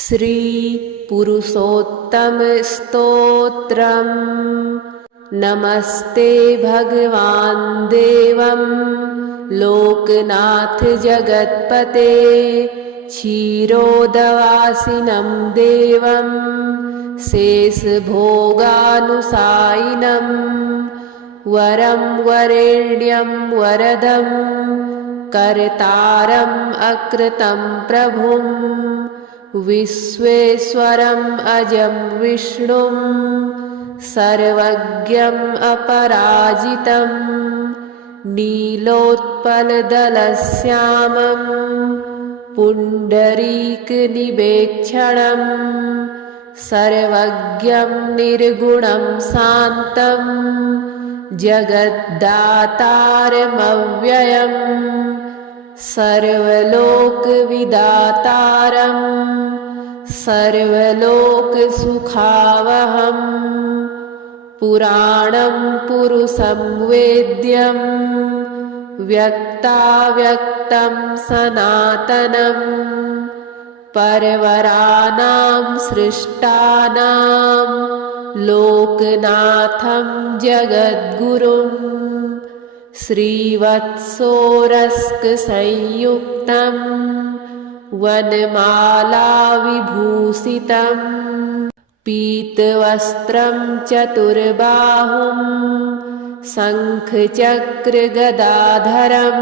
श्री पुरुषोत्तम स्तोत्रम्। नमस्ते भगवान् देवं लोकनाथ जगत्पते क्षीरोदवासिनं देवं शेषभोगानुसायिनं वरं वरेण्यं वरदं कर्तारम् अकृतं प्रभुं विश्वेश्वरम् अजं विष्णुं सर्वज्ञम् अपराजितं नीलोत्पलदलश्यामं पुण्डरीकनिवेक्षणं सर्वज्ञं निर्गुणं शान्तं जगद्दातारमव्ययम् सर्वलोकविदातारं सर्वलोकसुखावहं पुराणं पुरुषं वेद्यं व्यक्ताव्यक्तं सनातनं परवराणां सृष्टानां लोकनाथं जगद्गुरुं श्रीवत्सोरस्कसंयुक्तं वनमालाविभूषितं पीतवस्त्रं चतुर्बाहुं शङ्खचक्रगदाधरं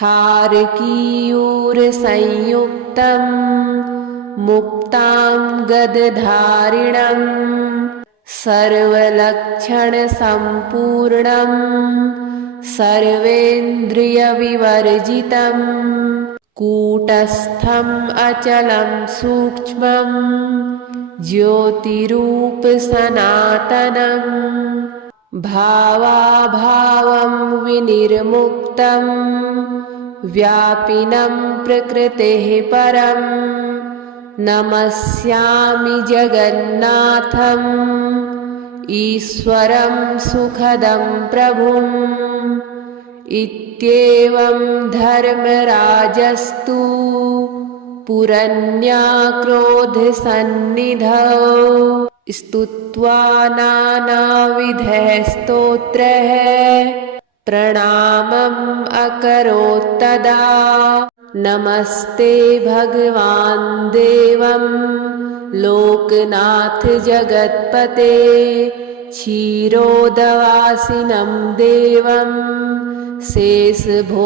हारकीयूरसंयुक्तं मुक्तां गदधारिणं सर्वलक्षणसम्पूर्णं सर्वेन्द्रियविवर्जितं कूटस्थम् अचलं सूक्ष्मं ज्योतिरूपसनातनं भावाभावं विनिर्मुक्तं व्यापिनं प्रकृतेः परं नमस्यामि जगन्नाथम् ईश्वरं सुखदं प्रभुम् इत्येवं धर्मराजस्तु पुरन्याक्रोधसन्निधौ स्तुत्वा नानाविधः स्तोत्रैः प्रणामम् अकरोत् तदा नमस्ते भगवान् देवं लोकनाथ जगत्पते क्षीरोदवासिनं देवं शेषभोगानुसायिनं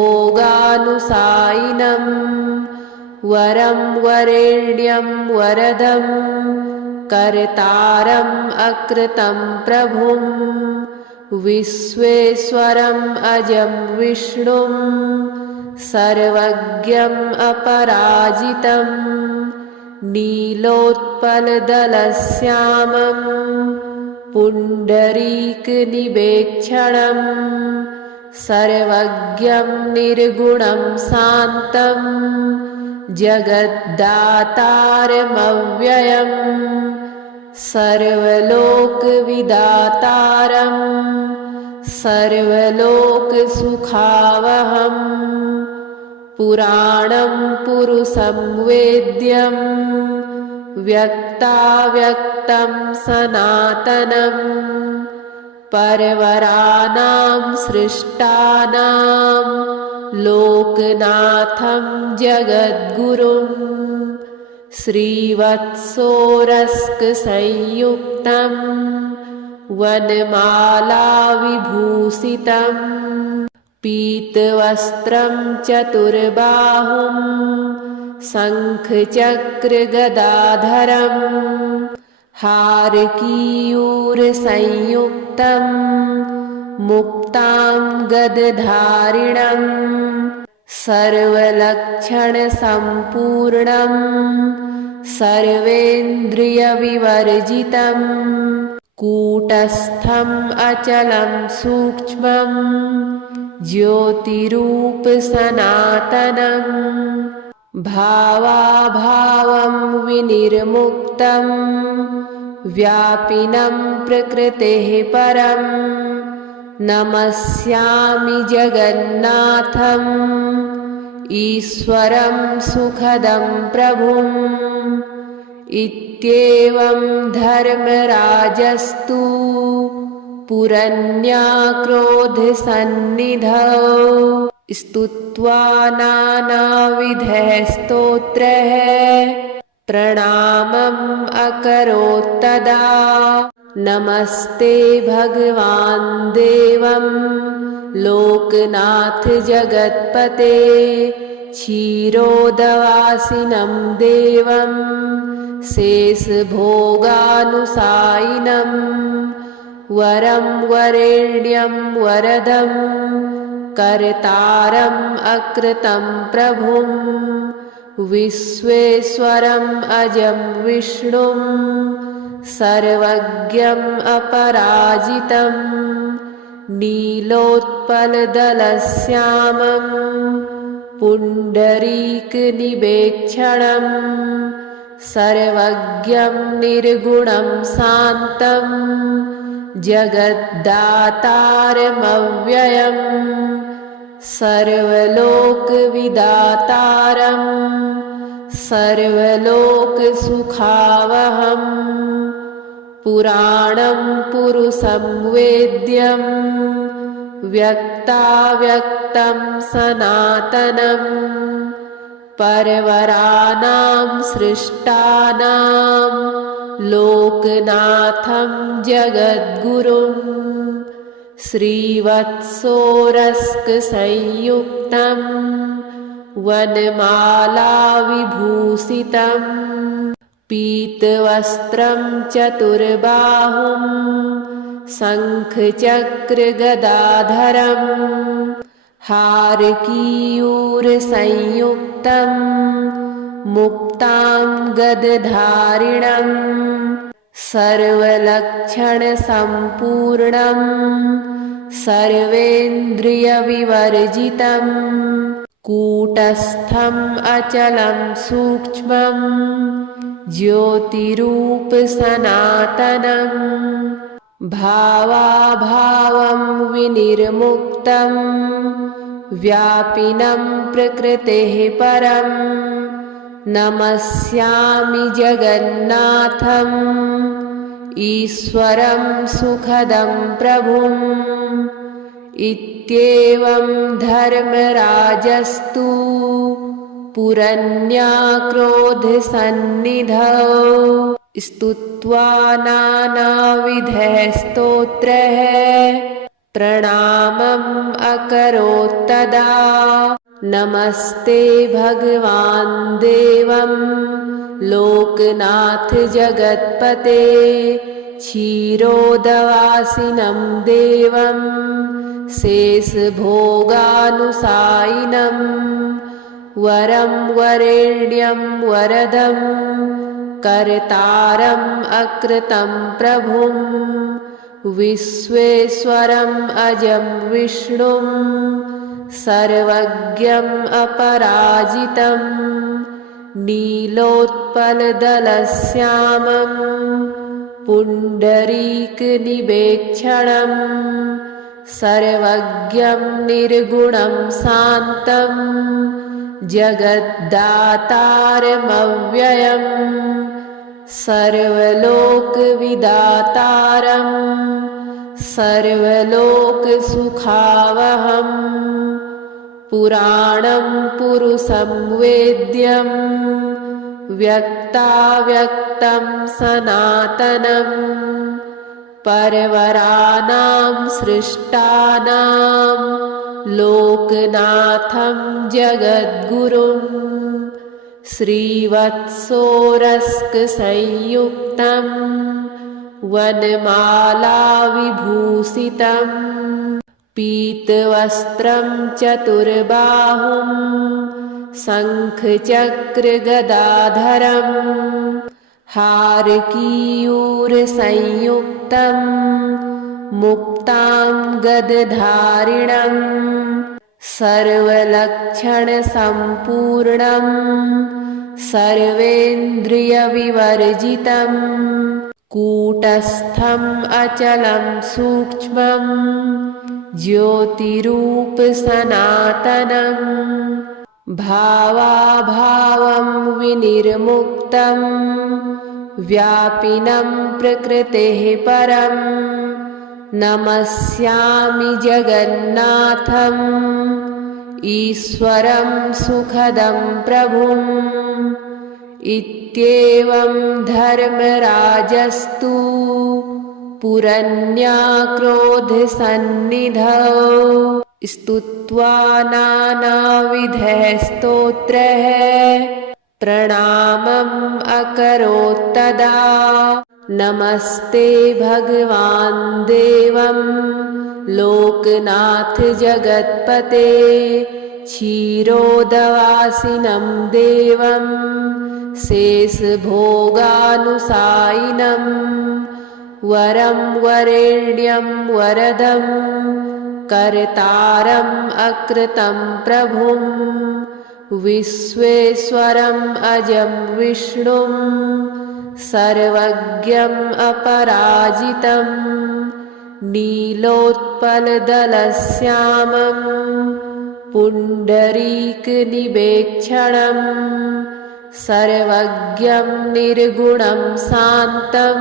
वरं वरेण्यं वरदं कर्तारम् अकृतं प्रभुं विश्वेश्वरम् अजं विष्णुं सर्वज्ञम् अपराजितं नीलोत्पलदलश्यामं पुण्डरीकनिवेक्षणं सर्वज्ञं निर्गुणं शान्तं जगद्दातारमव्ययम् सर्वलोकविदातारं सर्वलोकसुखावहं पुराणं पुरुषं वेद्यं व्यक्ताव्यक्तं सनातनं परवराणां सृष्टानां लोकनाथं जगद्गुरुं श्रीवत्सोरस्कसंयुक्तं वनमालाविभूषितं पीतवस्त्रं चतुर्बाहुं शङ्खचक्रगदाधरं हारकीयूरसंयुक्तं मुक्तां गदधारिणं सर्वलक्षणसम्पूर्णं सर्वेन्द्रियविवर्जितं कूटस्थम् अचलं सूक्ष्मं ज्योतिरूपसनातनं भावाभावं विनिर्मुक्तं व्यापिनं प्रकृतेः परं नमस्यामि जगन्नाथम् ईश्वरं सुखदं प्रभुम् इत्येवं धर्मराजस्तु पुरन्याक्रोधसन्निधौ स्तुत्वा नानाविधः स्तोत्रैः प्रणामम् अकरोत्तदा नमस्ते भगवान् देवं लोकनाथ जगत्पते क्षीरोदवासिनं देवं शेषभोगानुसायिनं वरं वरेण्यं वरदं कर्तारम् अकृतं प्रभुं विश्वेश्वरम् अजं विष्णुं सर्वज्ञम् अपराजितं नीलोत्पलदलश्यामं पुण्डरीकनिवेक्षणं सर्वज्ञं निर्गुणं शान्तं जगद्दातारमव्ययम् सर्वलोकविदातारं सर्वलोकसुखावहम् पुराणं पुरुषं वेद्यं व्यक्ताव्यक्तं सनातनं परवराणां सृष्टानां लोकनाथं जगद्गुरुं श्रीवत्सोरस्कसंयुक्तं वनमालाविभूषितं पीतवस्त्रं चतुर्बाहुं शङ्खचक्रगदाधरं हारकीयूरसंयुक्तं मुक्तां गदधारिणं सर्वलक्षणसम्पूर्णं सर्वेन्द्रियविवर्जितं कूटस्थम् अचलं सूक्ष्मं ज्योतिरूपसनातनं भावाभावं विनिर्मुक्तं व्यापिनं प्रकृतेः परं नमस्यामि जगन्नाथम् ईश्वरं सुखदं प्रभुम् इत्येवं धर्मराजस्तु पुरन्याक्रोधसन्निधौ स्तुत्वा नानाविधः स्तोत्रैः प्रणामम् अकरोत्तदा नमस्ते भगवान् देवं लोकनाथ जगत्पते क्षीरोदवासिनं देवं शेषभोगानुसायिनं वरं वरेण्यं वरदं कर्तारम् अकृतं प्रभुं विश्वेश्वरम् अजं विष्णुं सर्वज्ञम् अपराजितं नीलोत्पलदलश्यामं पुण्डरीकनिवेक्षणं सर्वज्ञं निर्गुणं शान्तं जगद्दातारमव्ययम् सर्वलोकविदातारं सर्वलोकसुखावहम् पुराणं पुरुषं वेद्यं व्यक्ताव्यक्तं सनातनं परवराणां सृष्टानां लोकनाथं जगद्गुरुं श्रीवत्सोरस्कसंयुक्तं वनमालाविभूषितं पीतवस्त्रं चतुर्बाहुं शङ्खचक्रगदाधरं हारकीयूरसंयुक्तं मुक्तां गदधारिणं सर्वलक्षणसम्पूर्णं सर्वेन्द्रियविवर्जितं कूटस्थम् अचलं सूक्ष्मं ज्योतिरूपसनातनं भावाभावं विनिर्मुक्तं व्यापिनं प्रकृतेः परं नमस्यामि जगन्नाथम् ईश्वरं सुखदं प्रभुम् इत्येवं धर्मराजस्तु पुरन्याक्रोधसन्निधौ स्तुत्वा नानाविधः स्तोत्रैः प्रणामम् अकरोत्तदा नमस्ते भगवान् देवं लोकनाथ जगत्पते क्षीरोदवासिनं देवं शेषभोगानुसायिनं वरं वरेण्यं वरदं कर्तारम् अकृतं प्रभुं विश्वेश्वरम् अजं विष्णुं सर्वज्ञम् अपराजितं नीलोत्पलदलश्यामं पुण्डरीकनिवेक्षणं सर्वज्ञं निर्गुणं शान्तं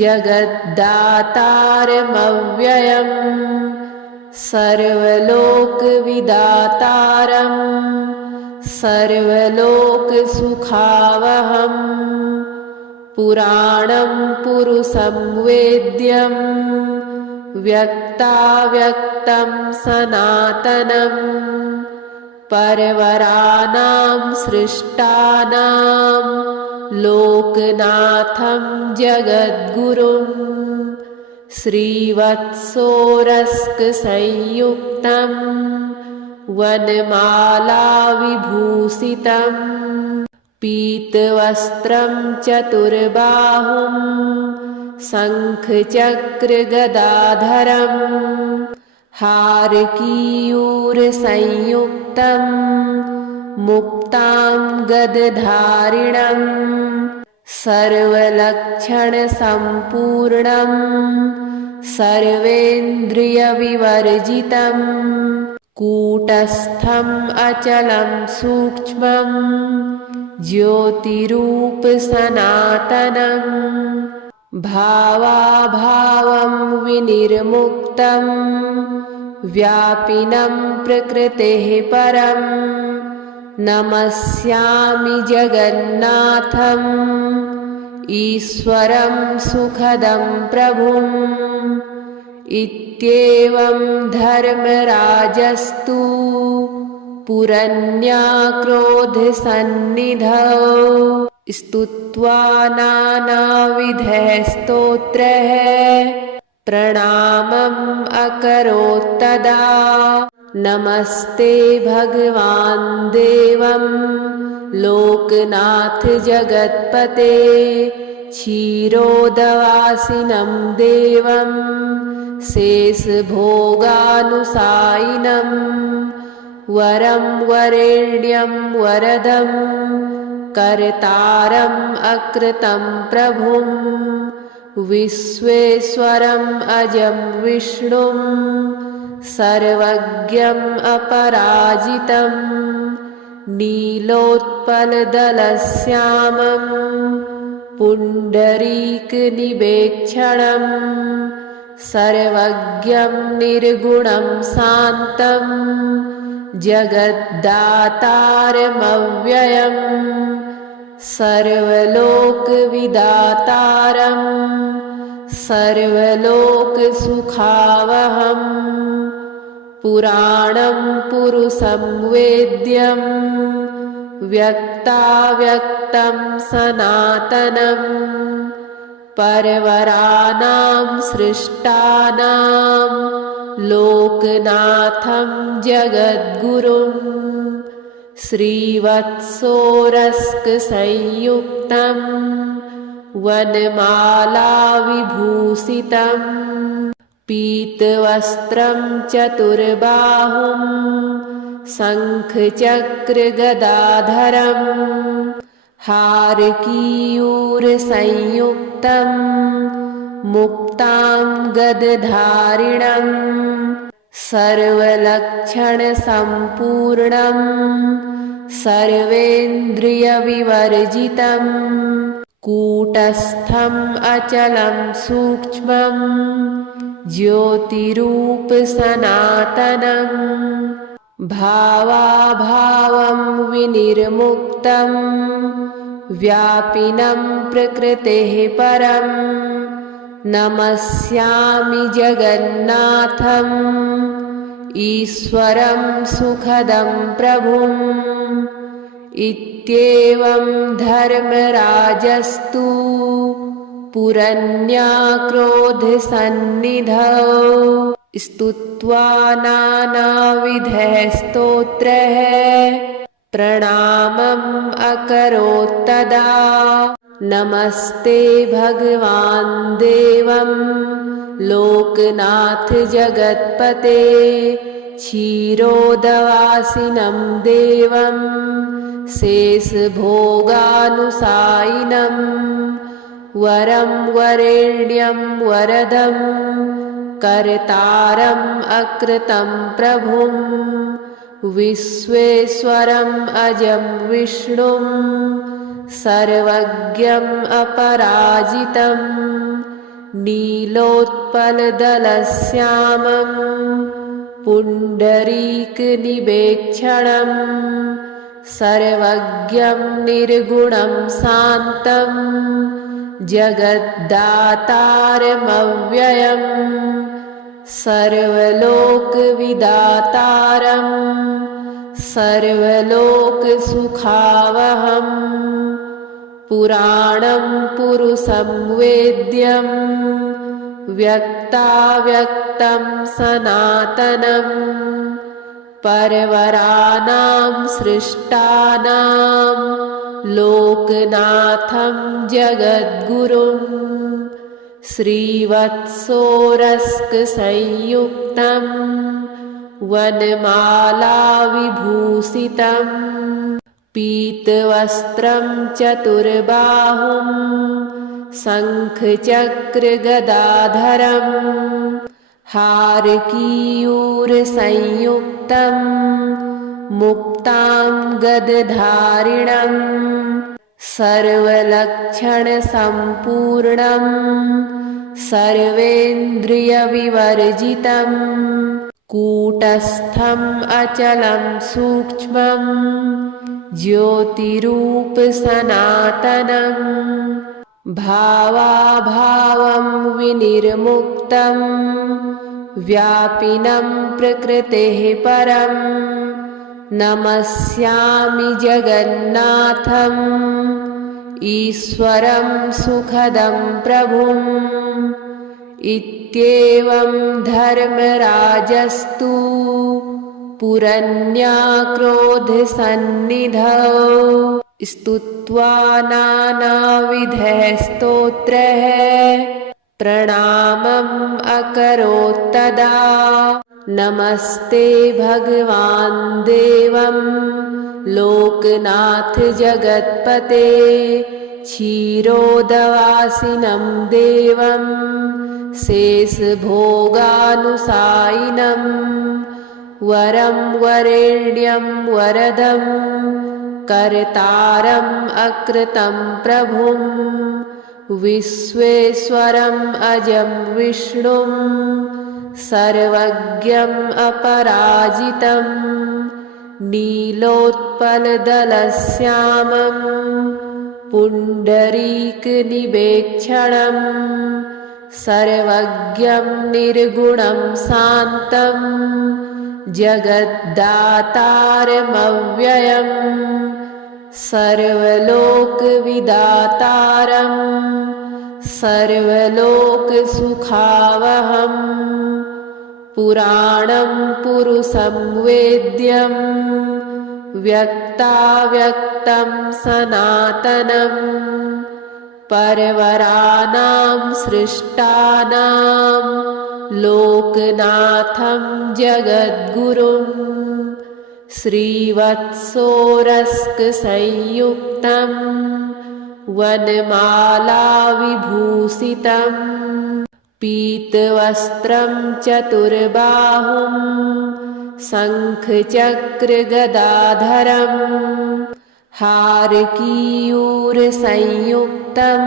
जगद्दातारमव्ययम् सर्वलोकविदातारं सर्वलोकसुखावहम् पुराणं पुरुषं वेद्यं व्यक्ताव्यक्तं सनातनं परवराणां सृष्टानां लोकनाथं जगद्गुरुं श्रीवत्सोरस्कसंयुक्तं वनमालाविभूषितं पीतवस्त्रं चतुर्बाहुं शङ्खचक्रगदाधरं हारकीयूरसंयुक्तं मुक्तां गदधारिणं सर्वलक्षणसम्पूर्णं सर्वेन्द्रियविवर्जितं कूटस्थम् अचलं सूक्ष्मं ज्योतिरूपसनातनं भावाभावं विनिर्मुक्तं व्यापिनं प्रकृतेः परं नमस्यामि जगन्नाथम् ईश्वरं सुखदं प्रभुम् इत्येवं धर्मराजस्तु पुरन्याक्रोधसन्निधौ स्तुत्वा नानाविधः स्तोत्रैः प्रणामम् अकरोत्तदा नमस्ते भगवान् देवं लोकनाथ जगत्पते क्षीरोदवासिनं देवं शेषभोगानुसायिनं वरं वरेण्यं वरदं कर्तारम् अकृतं प्रभुं विश्वेश्वरम् अजं विष्णुं सर्वज्ञम् अपराजितं नीलोत्पलदलश्यामं पुण्डरीकनिवेक्षणं सर्वज्ञं निर्गुणं शान्तं जगद्दातारमव्ययम् सर्वलोकविदातारं सर्वलोकसुखावहम् पुराणं पुरुषं वेद्यं व्यक्ताव्यक्तं सनातनं परवराणां सृष्टानां लोकनाथं जगद्गुरुं श्रीवत्सोरस्कसंयुक्तं वनमालाविभूषितं पीतवस्त्रं चतुर्बाहुं शङ्खचक्रगदाधरं हारकीयूरसंयुक्तं मुक्तां गदधारिणं सर्वलक्षणसम्पूर्णं सर्वेन्द्रियविवर्जितं कूटस्थम् अचलं सूक्ष्मं ज्योतिरूपसनातनम् भावाभावं विनिर्मुक्तं व्यापिनं प्रकृतेः परम् नमस्यामि जगन्नाथम् ईश्वरं सुखदं प्रभुम् इत्येवं धर्मराजस्तु पुरन्याक्रोधसन्निधौ स्तुत्वा नानाविधः स्तोत्रैः प्रणामम् अकरोत्तदा नमस्ते भगवान् देवं लोकनाथ जगत्पते क्षीरोदवासिनं देवं शेषभोगानुसायिनं वरं वरेण्यं वरदं कर्तारम् अकृतं प्रभुं विश्वेश्वरम् अजं विष्णुं सर्वज्ञम् अपराजितं नीलोत्पलदलश्यामं पुण्डरीकनिवेक्षणं सर्वज्ञं निर्गुणं शान्तं जगद्दातारमव्ययम् सर्वलोकविदातारं सर्वलोकसुखावहम् पुराणं पुरुषं वेद्यं व्यक्ताव्यक्तं सनातनं परवराणां सृष्टानां लोकनाथं जगद्गुरुं श्रीवत्सोरस्कसंयुक्तं वनमालाविभूषितं पीतवस्त्रं चतुर्बाहुं शङ्खचक्रगदाधरं हारकीयूरसंयुक्तं मुक्तां गदधारिणं सर्वलक्षणसम्पूर्णं सर्वेन्द्रियविवर्जितं कूटस्थम् अचलं सूक्ष्मं ज्योतिरूपसनातनं भावाभावं विनिर्मुक्तं व्यापिनं प्रकृतेः परं नमस्यामि जगन्नाथम् ईश्वरं सुखदं प्रभुम् इत्येवं धर्मराजस्तु पुरन्याक्रोधसन्निधौ स्तुत्वा नानाविधः स्तोत्रैः प्रणामम् अकरोत्तदा नमस्ते भगवान् देवं लोकनाथ जगत्पते क्षीरोदवासिनं देवं शेषभोगानुसायिनं वरं वरेण्यं वरदं कर्तारम् अकृतं प्रभुं विश्वेश्वरम् अजं विष्णुं सर्वज्ञम् अपराजितं नीलोत्पलदलश्यामं पुण्डरीकनिवेक्षणं सर्वज्ञं निर्गुणं शान्तं जगद्दातारमव्ययम् सर्वलोकविदातारं सर्वलोकसुखावहम् पुराणं पुरुषं वेद्यं व्यक्ताव्यक्तं सनातनं परवराणां सृष्टानां लोकनाथं जगद्गुरुं श्रीवत्सोरस्कसंयुक्तं वनमालाविभूषितं पीतवस्त्रं चतुर्बाहुं शङ्खचक्रगदाधरं हारकीयूरसंयुक्तं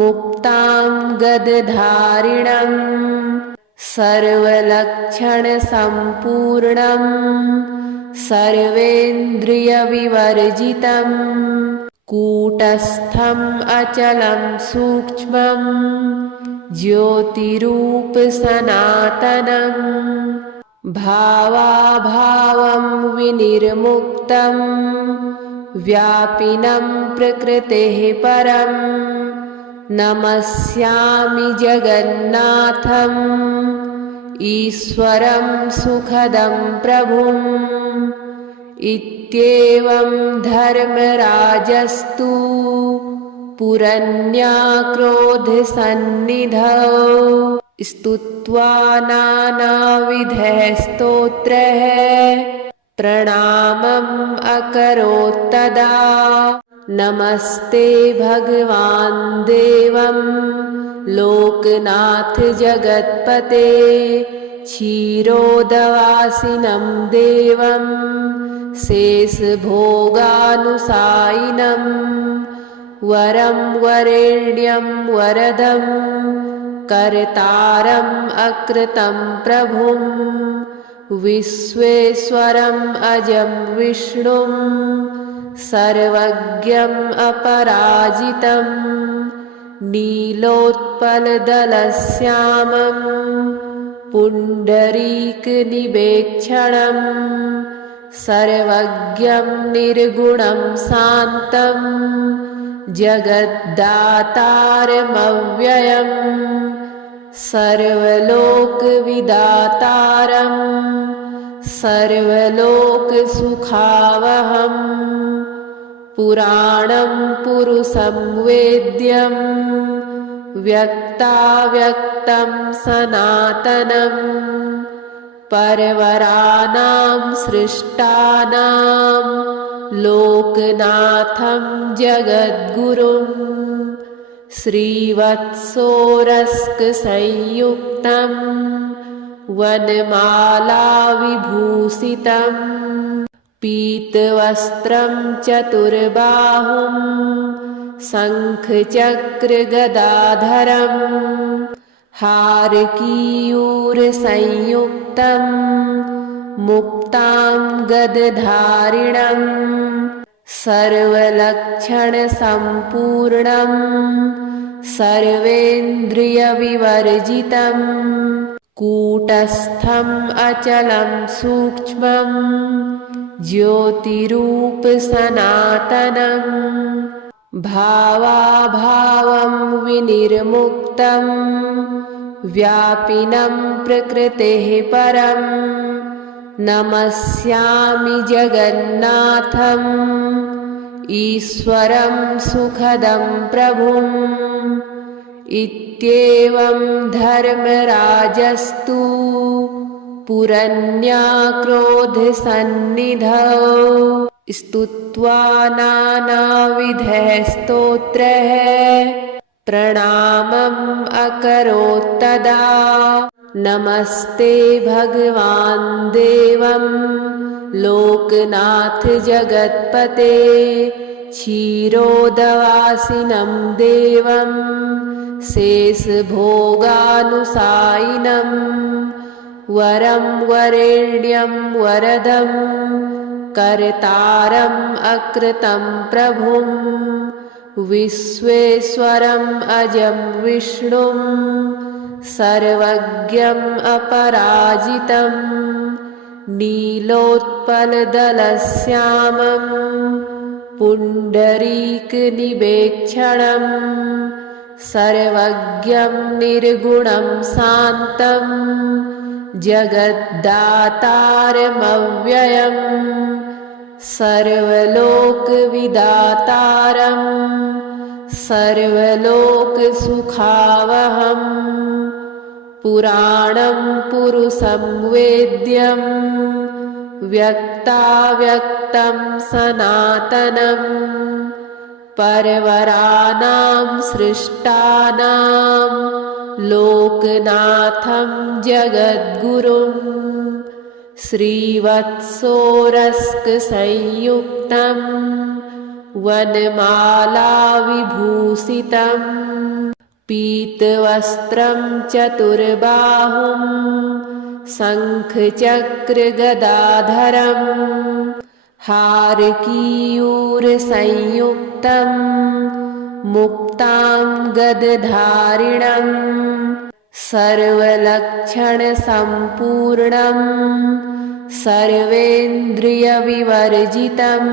मुक्तां गदधारिणं सर्वलक्षणसम्पूर्णं सर्वेन्द्रियविवर्जितं कूटस्थम् अचलं सूक्ष्मं ज्योतिरूपसनातनं भावाभावं विनिर्मुक्तं व्यापिनं प्रकृतेः परं नमस्यामि जगन्नाथम् ईश्वरं सुखदं प्रभुम् इत्येवं धर्मराजस्तु पुरन्याक्रोधसन्निधौ स्तुत्वा नानाविधः स्तोत्रैः प्रणामम् अकरोत्तदा नमस्ते भगवान् देवं लोकनाथ जगत्पते क्षीरोदवासिनं देवं शेषभोगानुसायिनं वरं वरेण्यं वरदं कर्तारम् अकृतं प्रभुं विश्वेश्वरम् अजं विष्णुं सर्वज्ञम् अपराजितं नीलोत्पलदलश्यामं पुण्डरीकनिवेक्षणं सर्वज्ञं निर्गुणं शान्तं जगद्दातारमव्ययम् सर्वलोकविदातारं सर्वलोकसुखावहम् पुराणं पुरुषं वेद्यं व्यक्ताव्यक्तं सनातनं परवराणां सृष्टानां लोकनाथं जगद्गुरुं श्रीवत्सोरस्कसंयुक्तं वनमालाविभूषितं पीतवस्त्रं चतुर्बाहुं शङ्खचक्रगदाधरं हारकीयूरसंयुक्तं मुक्तां गदधारिणं सर्वलक्षणसम्पूर्णं सर्वेन्द्रियविवर्जितं कूटस्थम् अचलं सूक्ष्मं ज्योतिरूपसनातनं भावाभावं विनिर्मुक्तं व्यापिनं प्रकृतेः परं नमस्यामि जगन्नाथम् ईश्वरं सुखदं प्रभुम् इत्येवं धर्मराजस्तु पुरन्याक्रोधसन्निधौ स्तुत्वा नानाविधः स्तोत्रैः प्रणामम् अकरोत्तदा नमस्ते भगवान् देवं लोकनाथ जगत्पते क्षीरोदवासिनं देवं शेषभोगानुसायिनं वरं वरेण्यं वरदं कर्तारम् अकृतं प्रभुं विश्वेश्वरम् अजं विष्णुं सर्वज्ञम् अपराजितं नीलोत्पलदलश्यामं पुण्डरीकनिवेक्षणं सर्वज्ञं निर्गुणं शान्तं जगद्दातारमव्ययम् सर्वलोकविदातारं सर्वलोकसुखावहम् पुराणं पुरुषं वेद्यं व्यक्ताव्यक्तं सनातनं परवराणां सृष्टानां लोकनाथं जगद्गुरुं श्रीवत्सोरस्कसंयुक्तं वनमालाविभूषितं पीतवस्त्रं चतुर्बाहुं शङ्खचक्रगदाधरं हारकीयूरसंयुक्तं मुक्तां गदधारिणं सर्वलक्षणसम्पूर्णं सर्वेन्द्रियविवर्जितं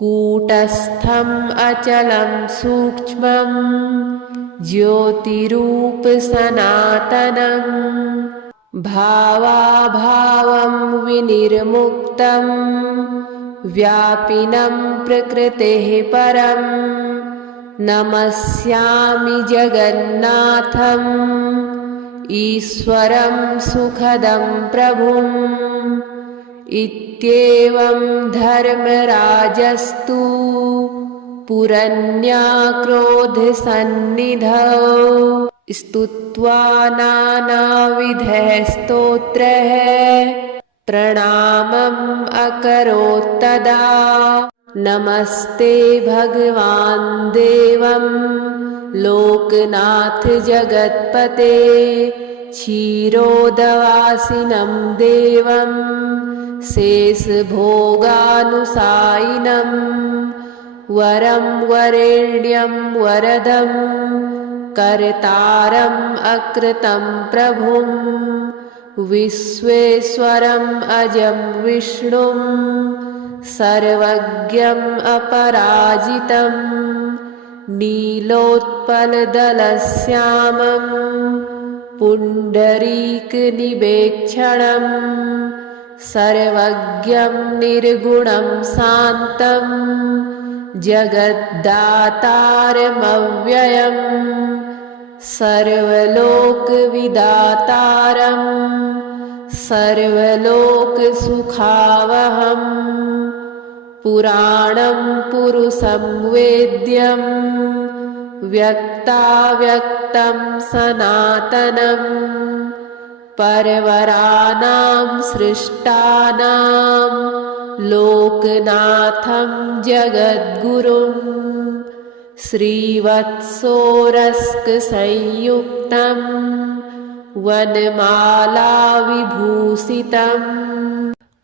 कूटस्थम् अचलं सूक्ष्मं ज्योतिरूपसनातनं भावाभावं विनिर्मुक्तं व्यापिनं प्रकृतेः परं नमस्यामि जगन्नाथम् ईश्वरं सुखदं प्रभुम् इत्येवं धर्मराजस्तु पुरन्याक्रोधसन्निधौ स्तुत्वा नानाविधः स्तोत्रैः प्रणामम् अकरोत्तदा नमस्ते भगवान् देवं लोकनाथ जगत्पते क्षीरोदवासिनं देवं शेषभोगानुसायिनं वरं वरेण्यं वरदं कर्तारम् अकृतं प्रभुं विश्वेश्वरम् अजं विष्णुं सर्वज्ञम् अपराजितं नीलोत्पलदलश्यामं पुण्डरीकनिवेक्षणं सर्वज्ञं निर्गुणं शान्तं जगद्दातारमव्ययं सर्वलोकविदातारं सर्वलोकसुखावहम् पुराणं पुरुषं वेद्यं व्यक्ताव्यक्तं सनातनं परवराणां सृष्टानां लोकनाथं जगद्गुरुं श्रीवत्सोरस्कसंयुक्तं वनमालाविभूषितं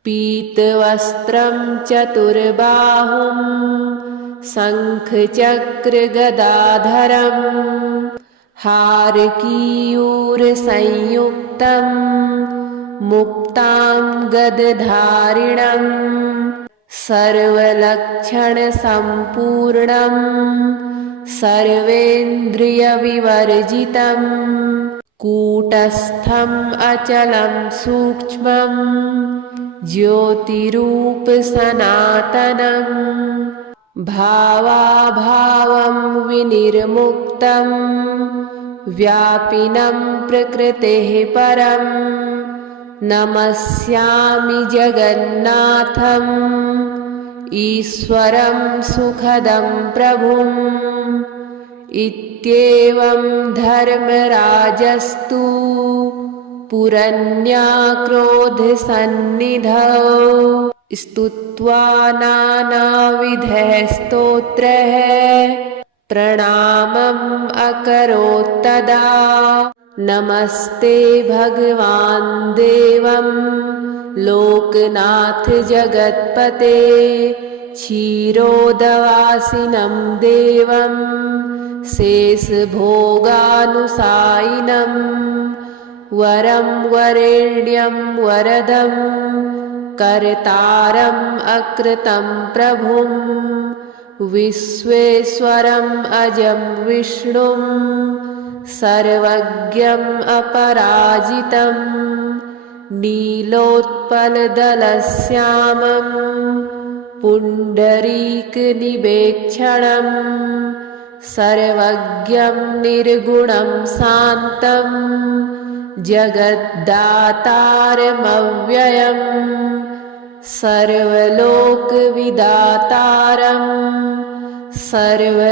पीतवस्त्रं चतुर्बाहुं शङ्खचक्रगदाधरं हारकीयूरसंयुक्तं मुक्तां गदधारिणं सर्वलक्षणसम्पूर्णं सर्वेन्द्रियविवर्जितं कूटस्थम् अचलं सूक्ष्मं ज्योतिरूपसनातनं भावाभावं विनिर्मुक्तं व्यापिनं प्रकृतेः परं नमस्यामि जगन्नाथम् ईश्वरं सुखदं प्रभुम् इत्येवं धर्मराजस्तु पुरन्याक्रोधसन्निधौ स्तुत्वा नानाविधः स्तोत्रैः प्रणामम् अकरोत्तदा नमस्ते भगवान् देवं लोकनाथ जगत्पते क्षीरोदवासिनं देवं शेषभोगानुसायिनं वरं वरेण्यं वरदं कर्तारम् अकृतं प्रभुं विश्वेश्वरम् अजं विष्णुं सर्वज्ञम् अपराजितं नीलोत्पलदलश्यामं पुण्डरीकनिवेक्षणं सर्वज्ञं निर्गुणं शान्तं जगद्दातारमव्ययं सर्वलोकविदातारं सर्वलोकसुखावहम्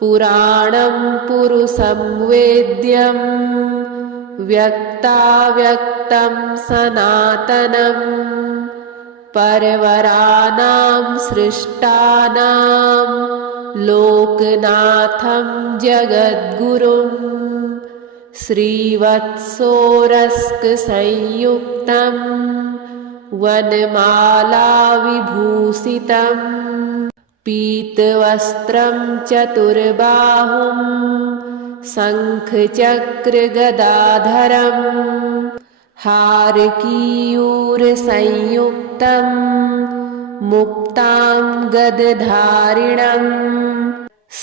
पुराणं पुरुषं वेद्यं व्यक्ताव्यक्तं सनातनं परवरानां सृष्टानां लोकनाथं जगद्गुरुं श्रीवत्सोरस्कसंयुक्तं वनमालाविभूषितं पीतवस्त्रं चतुर्बाहुं शङ्खचक्रगदाधरं हारकीयूरसंयुक्तं मुक्तां गदधारिणं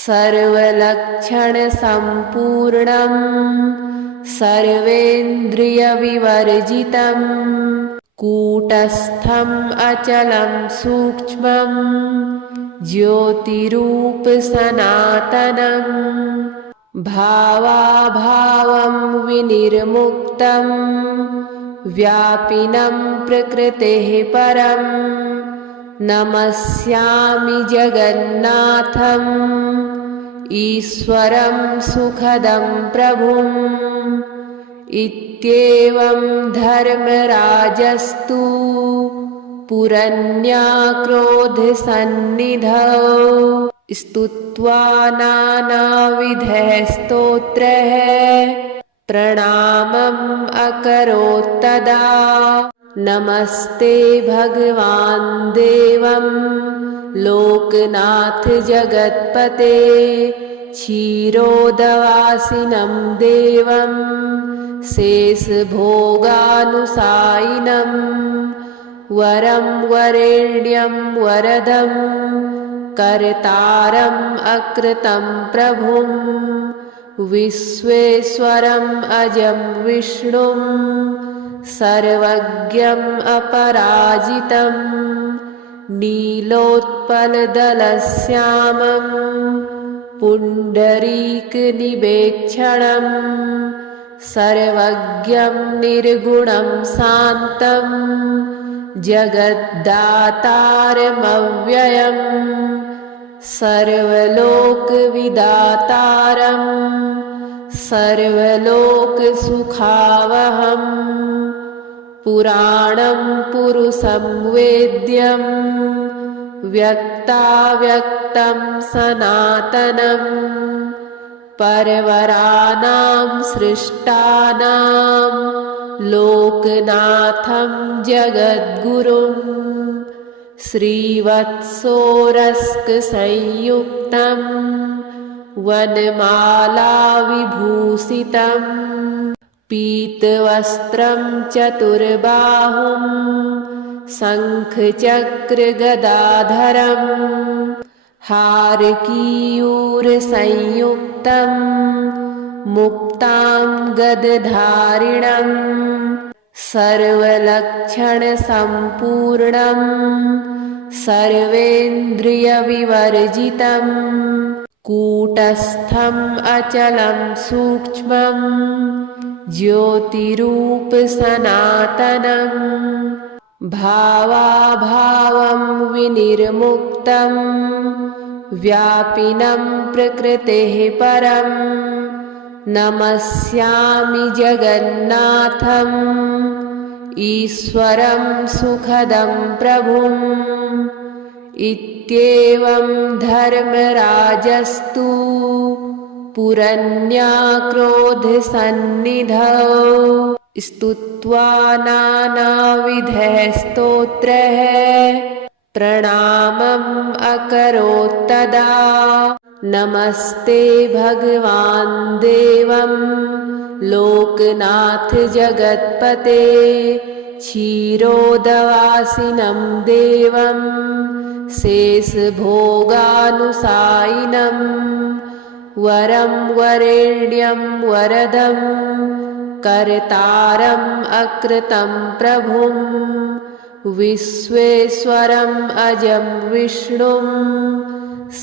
सर्वलक्षणसम्पूर्णं सर्वेन्द्रियविवर्जितं कूटस्थम् अचलं सूक्ष्मं ज्योतिरूपसनातनं भावाभावं विनिर्मुक्तं व्यापिनं प्रकृतेः परं नमस्यामि जगन्नाथम् ईश्वरं सुखदं प्रभुम् इत्येवं धर्मराजस्तु पुरन्याक्रोधसन्निधौ स्तुत्वा नानाविधः स्तोत्रैः प्रणामम् अकरोत्तदा नमस्ते भगवान् देवं लोकनाथ जगत्पते क्षीरोदवासिनं देवं शेषभोगानुसायिनं वरं वरेण्यं वरदं कर्तारम् अकृतं प्रभुं विश्वेश्वरम् अजं विष्णुं सर्वज्ञम् अपराजितं नीलोत्पलदलश्यामं पुण्डरीकनिवेक्षणं सर्वज्ञं निर्गुणं शान्तं जगद्दातारमव्ययं सर्वलोकविदातारं सर्वलोकसुखावहं पुराणं पुरुषं वेद्यं व्यक्ताव्यक्तं सनातनं परवरानां सृष्टानां लोकनाथं जगद्गुरुं श्रीवत्सोरस्कसंयुक्तं वनमालाविभूषितं पीतवस्त्रं चतुर्बाहुं शङ्खचक्रगदाधरं हारकीयूरसंयुक्तं मुक्तां गदधारिणं सर्वलक्षणसम्पूर्णं सर्वेन्द्रियविवर्जितं कूटस्थम् अचलं सूक्ष्मं ज्योतिरूपसनातनं भावाभावं विनिर्मुक्तं व्यापिनं प्रकृतेः परं नमस्यामि जगन्नाथम् ईश्वरं सुखदं प्रभुम् इत्येवं धर्मराजस्तु पुरन्याक्रोधसन्निधौ स्तुत्वा नानाविधः स्तोत्रैः प्रणामम् अकरोत्तदा नमस्ते भगवान् देवं लोकनाथ जगत्पते क्षीरोदवासिनं देवं शेषभोगानुसायिनं वरं वरेण्यं वरदं कर्तारम् अकृतं प्रभुं विश्वेश्वरम् अजं विष्णुं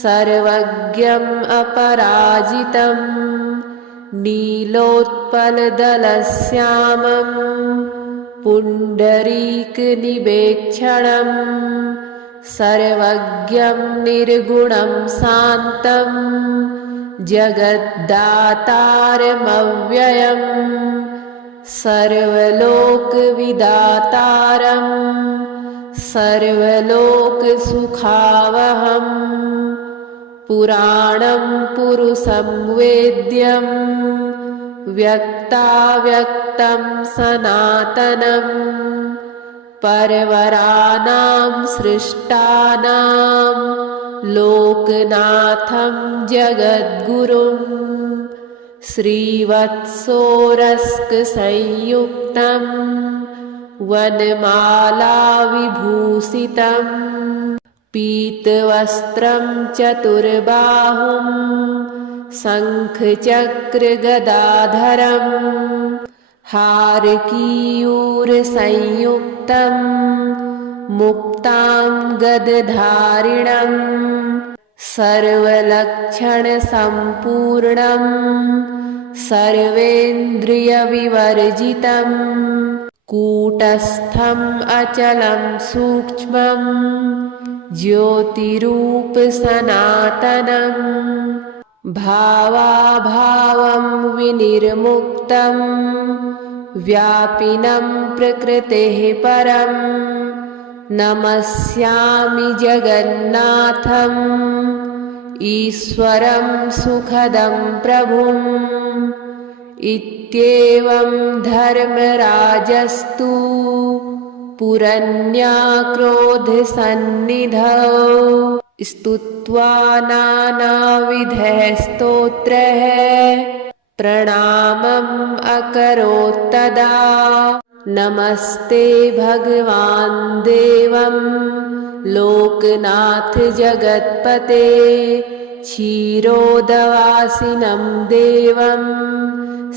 सर्वज्ञम् अपराजितं नीलोत्पलदलश्यामं पुण्डरीकनिवेक्षणं सर्वज्ञं निर्गुणं शान्तं जगद्दातारमव्ययं सर्वलोकविदातारं सर्वलोकसुखावहम् पुराणं पुरुषं वेद्यं व्यक्ताव्यक्तं सनातनम् परवराणां सृष्टानां लोकनाथं जगद्गुरुं श्रीवत्सोरस्कसंयुक्तं वनमालाविभूषितं पीतवस्त्रं चतुर्बाहुं शङ्खचक्रगदाधरम् हारकीयूरसंयुक्तं मुक्ताङ्गदधारिणं सर्वलक्षणसम्पूर्णं सर्वेन्द्रियविवर्जितं कूटस्थम् अचलं सूक्ष्मं ज्योतिरूपसनातनं भावाभावं विनिर्मुक्तं व्यापिनं प्रकृतेः परं नमस्यामि जगन्नाथम् ईश्वरं सुखदं प्रभुम् इत्येवं धर्मराजस्तु पुरन्याक्रोधसन्निधौ स्तुत्वा नानाविधः स्तोत्रैः प्रणामम् अकरोत्तदा नमस्ते भगवान् देवं लोकनाथ जगत्पते क्षीरोदवासिनं देवं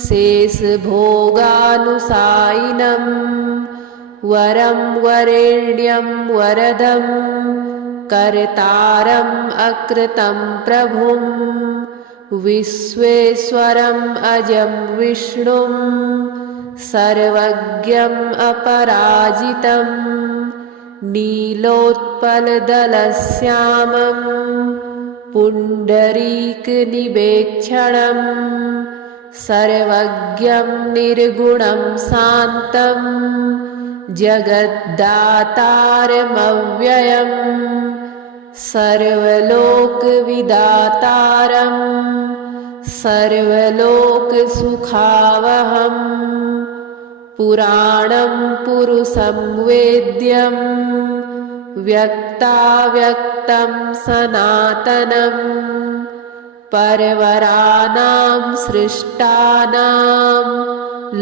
शेषभोगानुसायिनं वरं वरेण्यं वरदं कर्तारम् अकृतं प्रभुं विश्वेश्वरम् अजं विष्णुं सर्वज्ञम् अपराजितं नीलोत्पलदलश्यामं पुण्डरीकनिवेक्षणं सर्वज्ञं निर्गुणं शान्तं जगद्दातारमव्ययम् सर्वलोकविदातारं सर्वलोकसुखावहम् पुराणं पुरुषं वेद्यं व्यक्ताव्यक्तं सनातनं परवराणां सृष्टानां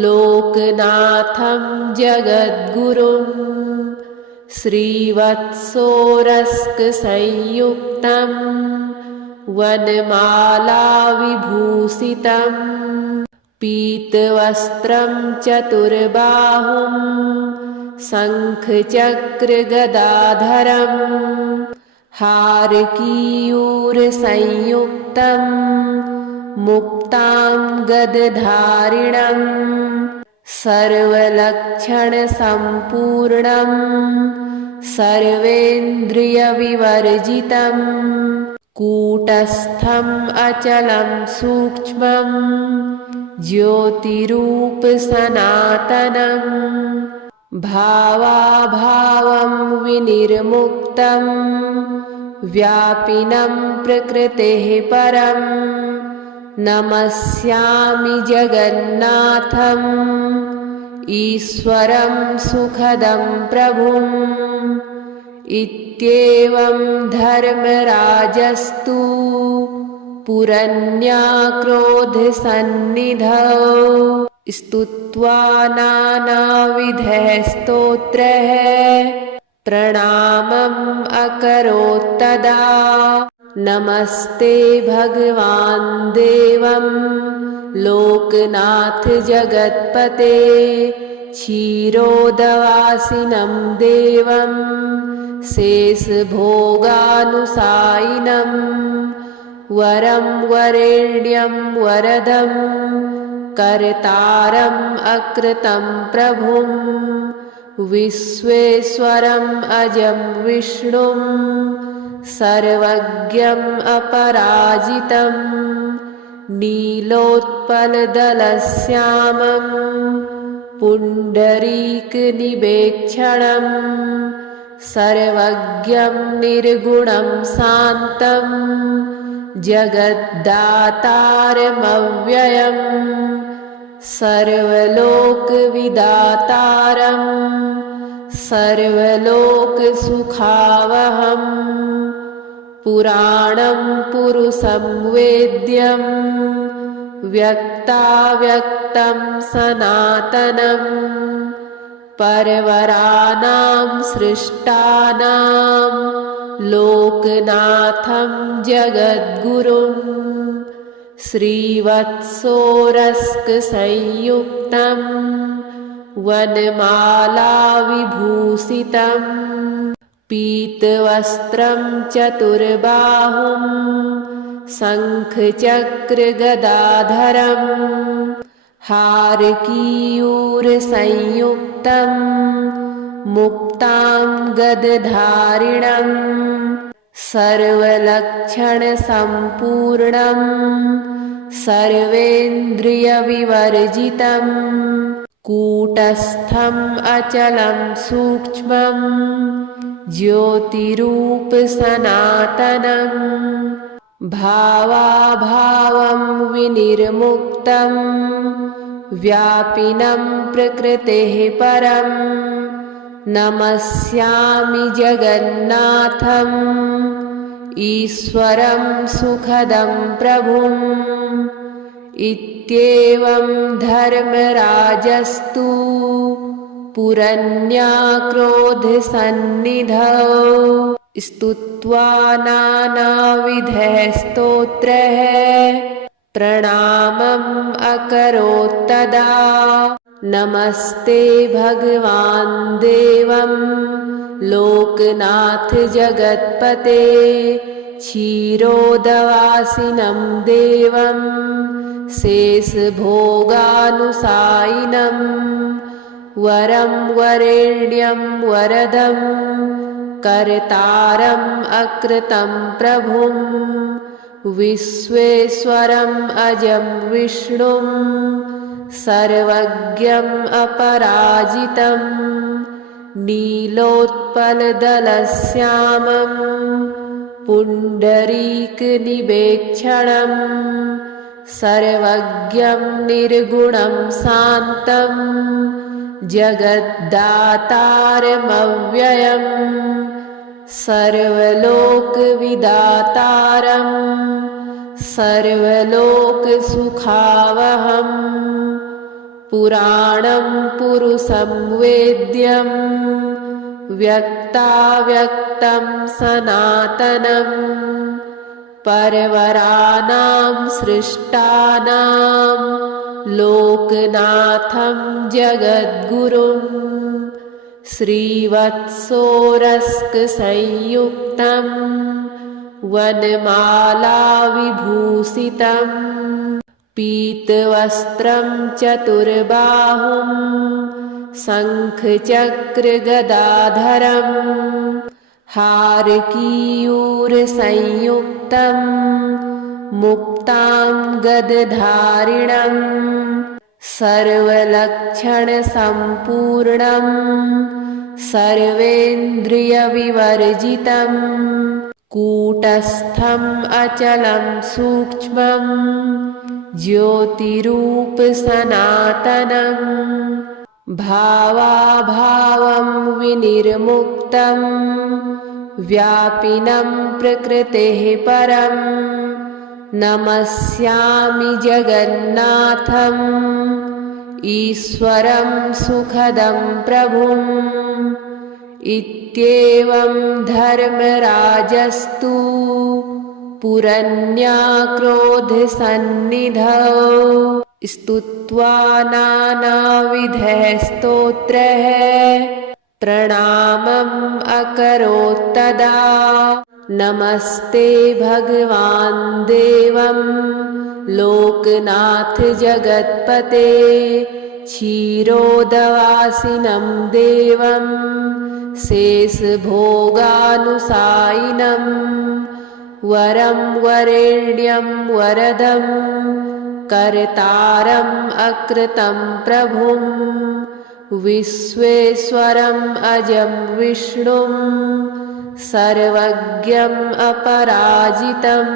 लोकनाथं जगद्गुरुं श्रीवत्सोरस्कसंयुक्तं वनमालाविभूषितं पीतवस्त्रं चतुर्बाहुं शङ्खचक्रगदाधरं हारकीयूरसंयुक्तं मुक्ताङ्गदधारिणं सर्वलक्षणसम्पूर्णं सर्वेन्द्रियविवर्जितं कूटस्थम् अचलं सूक्ष्मं ज्योतिरूपसनातनं भावाभावं विनिर्मुक्तं व्यापिनं प्रकृतेः परं नमस्यामि जगन्नाथम् ईश्वरं सुखदं प्रभुम् इत्येवं धर्मराजस्तु पुरन्याक्रोधसन्निधौ स्तुत्वा नानाविधः स्तोत्रैः प्रणामम् अकरोत्तदा नमस्ते भगवान् देवं लोकनाथ जगत्पते क्षीरोदवासिनं देवं शेषभोगानुसायिनं वरं वरेण्यं वरदं कर्तारम् अकृतं प्रभुं विश्वेश्वरम् अजं विष्णुं सर्वज्ञम् अपराजितं नीलोत्पलदलश्यामं पुण्डरीकनिवेक्षणं सर्वज्ञं निर्गुणं शान्तं जगद्दातारमव्ययम् सर्वलोकविदातारं सर्वलोकसुखावहम् पुराणं पुरुषं वेद्यं व्यक्ताव्यक्तं सनातनं परवराणां सृष्टानां लोकनाथं जगद्गुरुं श्रीवत्सोरस्कसंयुक्तं वनमालाविभूषितं पीतवस्त्रं चतुर्बाहुं शङ्खचक्रगदाधरं हारकीयूरसंयुक्तं मुक्तां गदधारिणं सर्वलक्षणसम्पूर्णं सर्वेन्द्रियविवर्जितं कूटस्थम् अचलं सूक्ष्मं ज्योतिरूपसनातनं भावाभावं विनिर्मुक्तं व्यापिनं प्रकृतेः परं नमस्यामि जगन्नाथम् ईश्वरं सुखदं प्रभुम् इत्येवं धर्मराजस्तु पुरन्याक्रोधसन्निधौ स्तुत्वा नानाविधः स्तोत्रैः प्रणामम् अकरोत्तदा नमस्ते भगवान् देवं लोकनाथ जगत्पते क्षीरोदवासिनं देवं शेषभोगानुसायिनं वरं वरेण्यं वरदं कर्तारम् अकृतं प्रभुं विश्वेश्वरम् अजं विष्णुं सर्वज्ञम् अपराजितं नीलोत्पलदलश्यामं पुण्डरीकनिवेक्षणं सर्वज्ञं निर्गुणं शान्तं जगद्दातारमव्ययम् सर्वलोकविदातारं सर्वलोकसुखावहम् पुराणं पुरुषं वेद्यं व्यक्ताव्यक्तं सनातनं परवराणां सृष्टानां लोकनाथं जगद्गुरुं श्रीवत्सोरस्कसंयुक्तं वनमालाविभूषितं पीतवस्त्रं चतुर्बाहुं शङ्खचक्रगदाधरं हारकीयूरसंयुक्तं मुक्तां गदधारिणं सर्वलक्षणसम्पूर्णं सर्वेन्द्रियविवर्जितं कूटस्थम् अचलं सूक्ष्मं ज्योतिरूपसनातनं भावाभावं विनिर्मुक्तं व्यापिनं प्रकृतेः परं नमस्यामि जगन्नाथम् ईश्वरं सुखदं प्रभुम् इत्येवं धर्मराजस्तु पुरन्याक्रोधसन्निधौ स्तुत्वा नानाविधः स्तोत्रैः प्रणामम् अकरोत्तदा नमस्ते भगवान् देवं लोकनाथ जगत्पते क्षीरोदवासिनं देवं शेषभोगानुसायिनं वरं वरेण्यं वरदं कर्तारम् अकृतं प्रभुं विश्वेश्वरम् अजं विष्णुं सर्वज्ञम् अपराजितं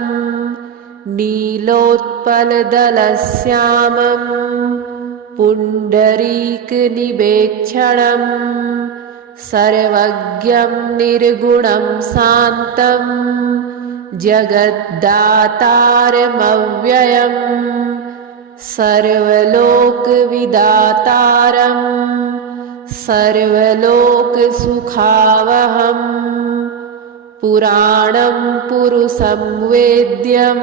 नीलोत्पलदलश्यामं पुण्डरीकनिवेक्षणं सर्वज्ञं निर्गुणं शान्तं जगद्दातारमव्ययम् सर्वलोकविदातारं सर्वलोकसुखावहम् पुराणं पुरुषं वेद्यं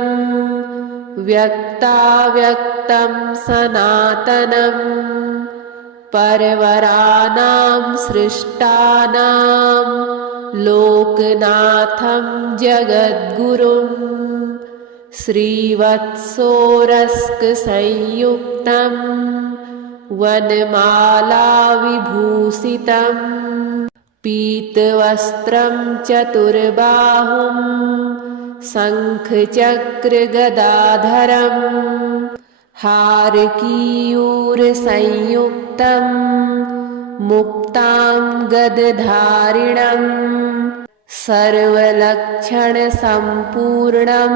व्यक्ताव्यक्तं सनातनं परवराणां सृष्टानां लोकनाथं जगद्गुरुं श्रीवत्सोरस्कसंयुक्तं वनमालाविभूषितं पीतवस्त्रं चतुर्बाहुं शङ्खचक्रगदाधरं हारकीयूरसंयुक्तं मुक्तां गदधारिणं सर्वलक्षणसम्पूर्णं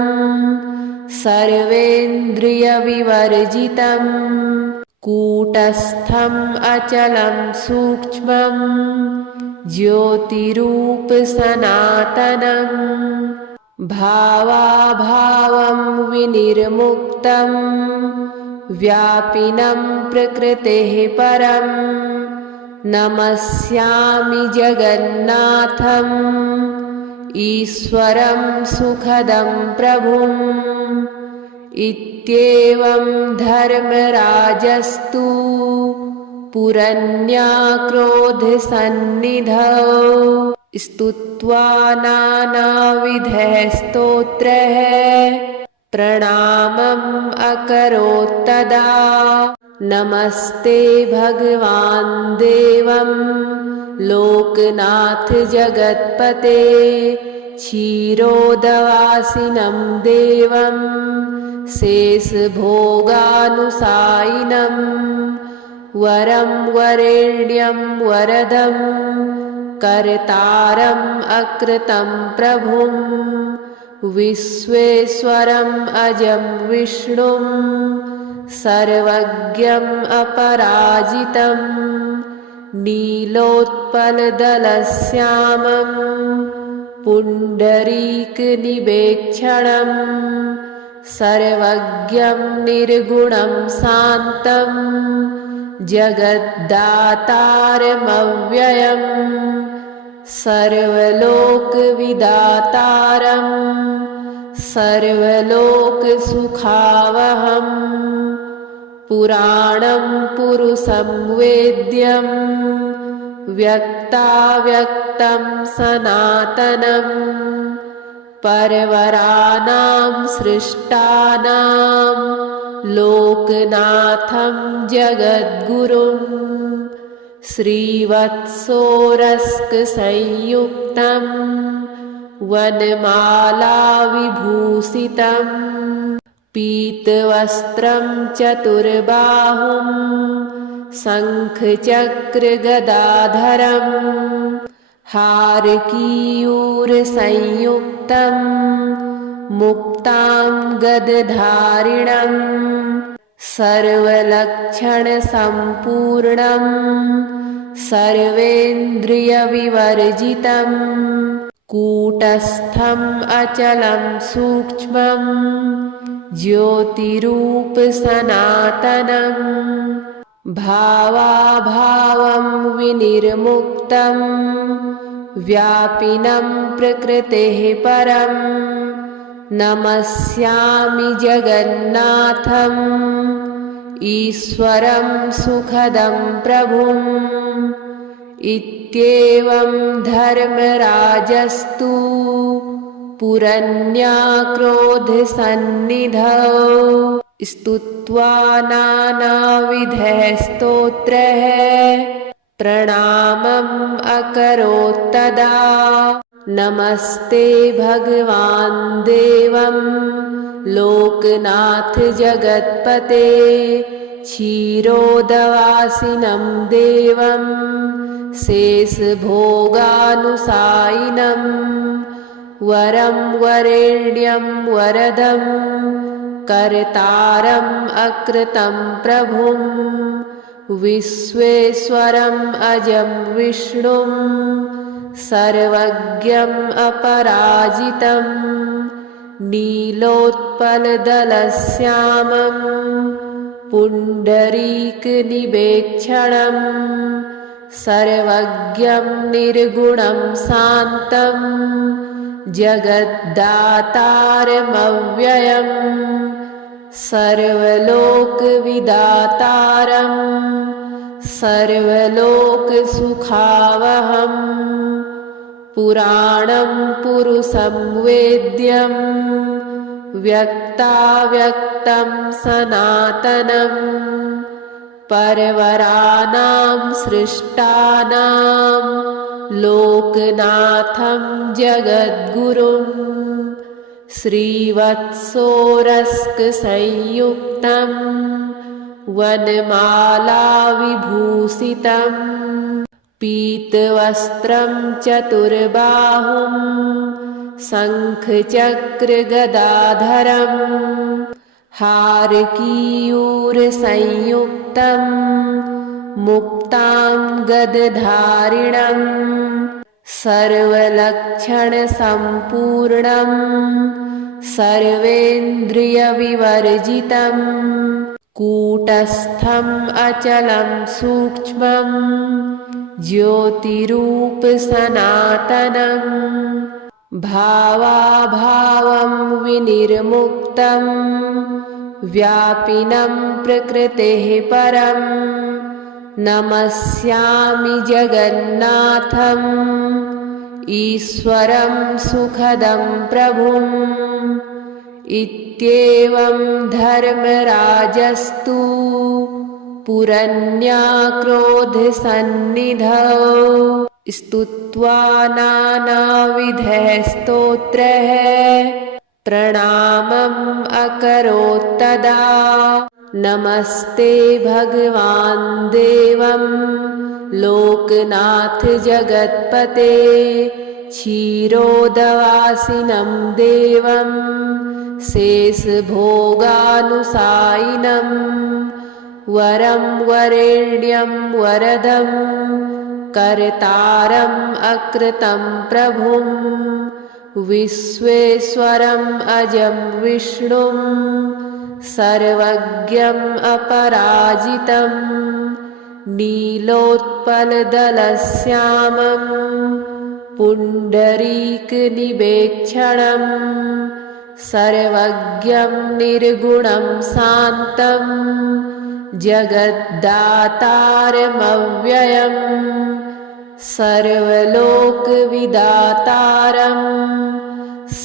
सर्वेन्द्रियविवर्जितं कूटस्थम् अचलं सूक्ष्मं ज्योतिरूपसनातनं भावाभावं विनिर्मुक्तं व्यापिनं प्रकृतेः परं नमस्यामि जगन्नाथम् ईश्वरं सुखदं प्रभुम् इत्येवं धर्मराजस्तु पुरन्याक्रोधसन्निधौ स्तुत्वा नानाविधः स्तोत्रैः प्रणामम् अकरोत्तदा नमस्ते भगवान् देवं लोकनाथ जगत्पते क्षीरोदवासिनं देवं शेषभोगानुसायिनं वरं वरेण्यं वरदं कर्तारम् अकृतं प्रभुं विश्वेश्वरम् अजं विष्णुं सर्वज्ञम् अपराजितं नीलोत्पलदलश्यामं पुण्डरीकनिवेक्षणं सर्वज्ञं निर्गुणं शान्तं जगद्दातारमव्ययम् सर्वलोकविदातारं सर्वलोकसुखावहम् पुराणं पुरुषं वेद्यं व्यक्ताव्यक्तं सनातनं परवराणां सृष्टानां लोकनाथं जगद्गुरुं श्रीवत्सोरस्कसंयुक्तं वनमालाविभूषितं पीतवस्त्रं चतुर्बाहुं शङ्खचक्रगदाधरं हारकीयूरसंयुक्तं मुक्तां गदधारिणं सर्वलक्षणसम्पूर्णं सर्वेन्द्रियविवर्जितं कूटस्थम् अचलं सूक्ष्मं ज्योतिरूपसनातनं भावाभावं विनिर्मुक्तं व्यापिनं प्रकृतेः परं नमस्यामि जगन्नाथम् ईश्वरं सुखदं प्रभुम् इत्येवं धर्मराजस्तु पुरन्याक्रोधसन्निधौ स्तुत्वा नानाविधः स्तोत्रैः प्रणामम् अकरोत्तदा नमस्ते भगवान् देवं लोकनाथ जगत्पते क्षीरोदवासिनं देवं शेषभोगानुसायिनं वरं वरेण्यं वरदं कर्तारम् अकृतं प्रभुं विश्वेश्वरम् अजं विष्णुं सर्वज्ञम् अपराजितं नीलोत्पलदलश्यामं पुण्डरीकनिवेक्षणं सर्वज्ञं निर्गुणं शान्तं जगद्दातारमव्ययं सर्वलोकविदातारं सर्वलोकसुखावहं पुराणं पुरुषं वेद्यं व्यक्ताव्यक्तं सनातनं परवराणां सृष्टानां लोकनाथं जगद्गुरुं श्रीवत्सोरस्कसंयुक्तं वनमालाविभूषितं पीतवस्त्रं चतुर्बाहुं शङ्खचक्रगदाधरं हारकीयूरसंयुक्तं मुक्ताङ्गदधारिणं सर्वलक्षणसम्पूर्णं सर्वेन्द्रियविवर्जितं कूटस्थम् अचलं सूक्ष्मं ज्योतिरूपसनातनं भावाभावं विनिर्मुक्तं व्यापिनं प्रकृतेः परं नमस्यामि जगन्नाथम् ईश्वरं सुखदं प्रभुम् इत्येवं धर्मराजस्तु पुरन्याक्रोधसन्निधौ स्तुत्वा नानाविधः स्तोत्रैः प्रणामम् अकरोत् तदा नमस्ते भगवान् देवं लोकनाथ जगत्पते क्षीरोदवासिनं देवं शेषभोगानुसायिनं वरं वरेण्यं वरदं कर्तारम् अकृतं प्रभुं विश्वेश्वरम् अजं विष्णुं सर्वज्ञम् अपराजितं नीलोत्पलदलश्यामं पुण्डरीकनिवेक्षणं सर्वज्ञं निर्गुणं शान्तं जगद्दातारमव्ययं सर्वलोकविदातारं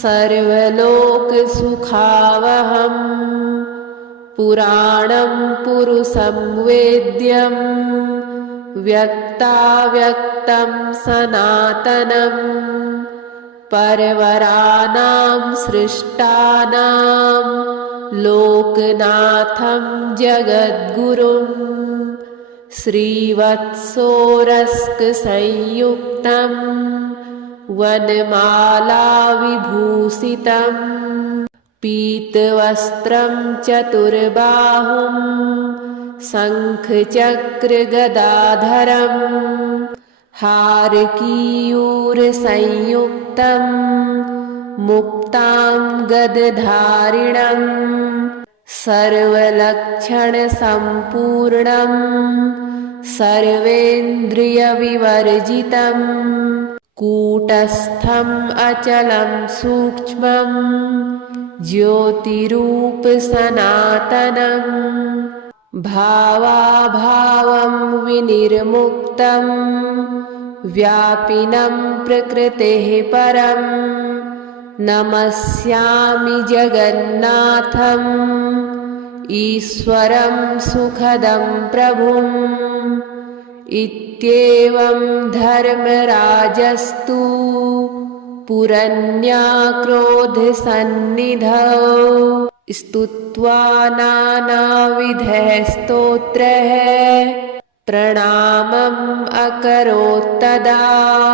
सर्वलोकसुखावहं पुराणं पुरुषं वेद्यं व्यक्ताव्यक्तं सनातनं परवराणां सृष्टानां लोकनाथं जगद्गुरुं श्रीवत्सोरस्कसंयुक्तं वनमालाविभूषितं पीतवस्त्रं चतुर्बाहुं शङ्खचक्रगदाधरं हारकीयूरसंयुक्तं मुक्ताङ्गदधारिणं सर्वलक्षणसम्पूर्णं सर्वेन्द्रियविवर्जितं कूटस्थम् अचलं सूक्ष्मं ज्योतिरूपसनातनं भावाभावं विनिर्मुक्तं व्यापिनं प्रकृतेः परं नमस्यामि जगन्नाथम् ईश्वरं सुखदं प्रभुम् इत्येवं धर्मराजस्तु पुरन्याक्रोधसन्निधौ स्तुत्वा नानाविधः स्तोत्रः प्रणामम् अकरोत् तदा।